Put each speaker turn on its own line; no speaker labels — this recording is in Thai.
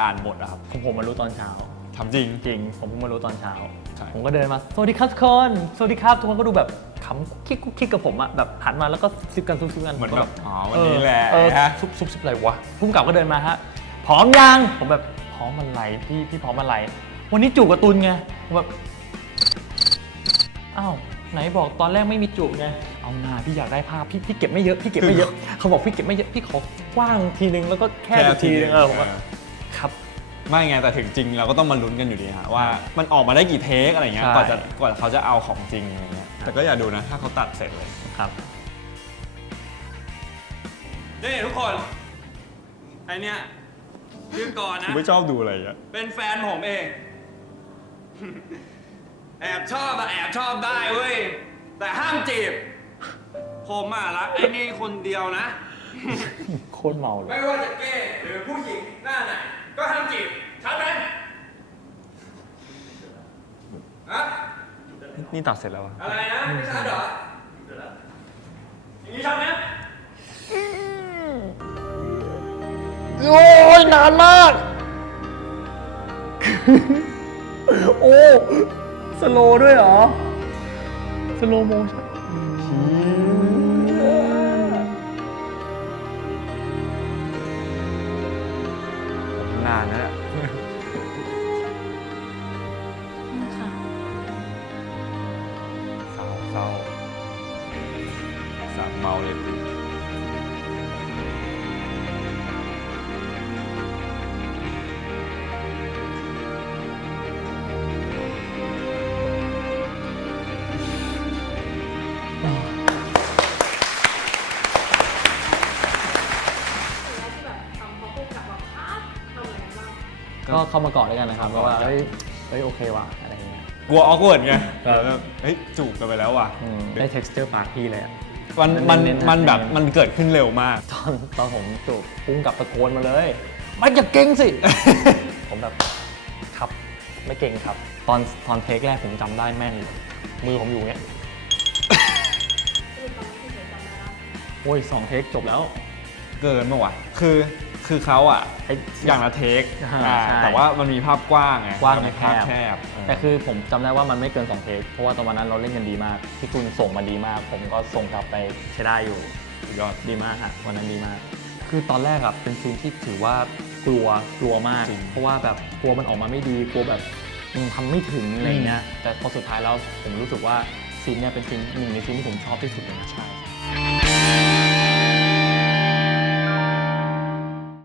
อ่านบทอะครับ
ผมผมมารู้ตอนเช้า
ทำจริง
จริง ผมเพิ่งมารู้ตอนเช้า
ใช่
ผมก็เดินมา สวัสดีครับทุกคน สวัสดีครับ ทุกคนก็ดูแบบขำกุ๊กคิกกุ๊กคิกกับผมอะแบบหันมาแล้วก็ซุบกันซุบๆกัน
เหมือน
ก็
แบบอ๋อวันนี้แหละ
เออ
ฮะ
ซุบซุบซุบอะไรวะพุ่มกับก็เดินมาฮะ พร้อมยัง ผมแบบพร้อมมันไรพี่พี่พร้อมมันไร วันนี้จูบกับตุนไงผมแบบ อ้าวไหนบอกตอนแรกไม่มีจูบไงเอาหน้าพี่อยากได้ภาพพี่พี่เก็บไม่เยอะพี่เก็บไม่เยอะ เขาบอกพี่เก็บไม่เยอะพี่ขอกว้างทีนึงแล้วก็แค่ทีนึงเออผมก็ครับ
ไม่ไงแต่ถึงจริงเราก็ต้องมาลุ้นกันอยู่ดีฮะว่ามันออกมาได้กี่เทคอะไรเงี้ย
ใช่
กว่าจะกว่าเขาจะเอาของจริงอะไรเงี้ยแต่ก็อย่าดูนะ ถ้าเขาตัดเสร็จเลย
ครับ
นี่ทุกคนไอเนี้ยคือก่อนนะ
ไม่ชอบดูอะไรอะ
เป็นแฟนผมเอง แอบชอบอะแอบชอบได้เว้ย แต่ห้ามจีบ ผมอะรักไอ้นี่คนเดียวนะ
โคตรเมาเลย
ไม่ว่าจะเก้หรือผู้หญิงหน้าไหนก็ห้ามจีบ ชัดไหมฮะ
นี่ตัดเสร็จแล้วอะ
อะไรนะไม่ชัดเหรออย่างนี้ชัดไหม
โอ้ยนานมาก โอ้ สโลว์ด้วยเหรอ สโลโมชั่น
นามเมาเลย
แล้วที่แบบทำเขาพูดกับแบบพัดทำอะไรกันบ้าง
ก็เข้ามาก่อนด้วยกันนะครับเพราะว่าเฮ้ยเฮ้ยโอเคว่ะอะไรอย่างเงี้ย
กลัวออกเวิร์ดไง
ครับ
แบบเฮ้ยจูบกันไปแล้วว่ะ
อืมได้ texture ปากพี่เลยอะ
มันมัน
เน้นๆ
มันแบบ
เน้นๆ
มันเกิดขึ้นเร็วมาก
ตอนตอนผมจูบพุ่งกลับตะโกนมาเลย มันอย่าเก่งสิ ผมแบบครับไม่เก่งครับ ตอนตอนเทคแรกผมจำได้แม่นเลยมือผมอยู่เงี้ย
คือตอนนี้ที่เห็นจำได้แล้ว
โอ้ยสองเทคจบแล้ว
เกินปะวะคือ คือเขาอะ
ไอ้
อย่างละเทค
อ่า
อ่า
ใช่
แต่ว่ามันมีภาพกว้างไง
กว้าง
มันมี
แค
ภาพ
บ
แคบ
แต่คือผมจำได้ว่ามันไม่เกิน2เทคเพราะว่าตอนวันนั้นเราเล่นกันดีมากพี่คุณส่งมาดีมาก ผมก็ส่งกลับไปใช้ได้อยู่
สุดยอด
ดีมากฮะวันนั้นดีมาก คือตอนแรกอะเป็นซีนที่ถือว่ากลัวกลัวมาก
จริง
เพราะว่าแบบกลัวมันออกมาไม่ดีกลัวแบบอืมทำไม่ถึงอะไรเงี้ยแต่พอสุดท้ายแล้วผมรู้สึกว่าซีนเนี้ยเป็นซีนหนึ่งในซีนที่ผมชอบที่สุดเลยนะใช่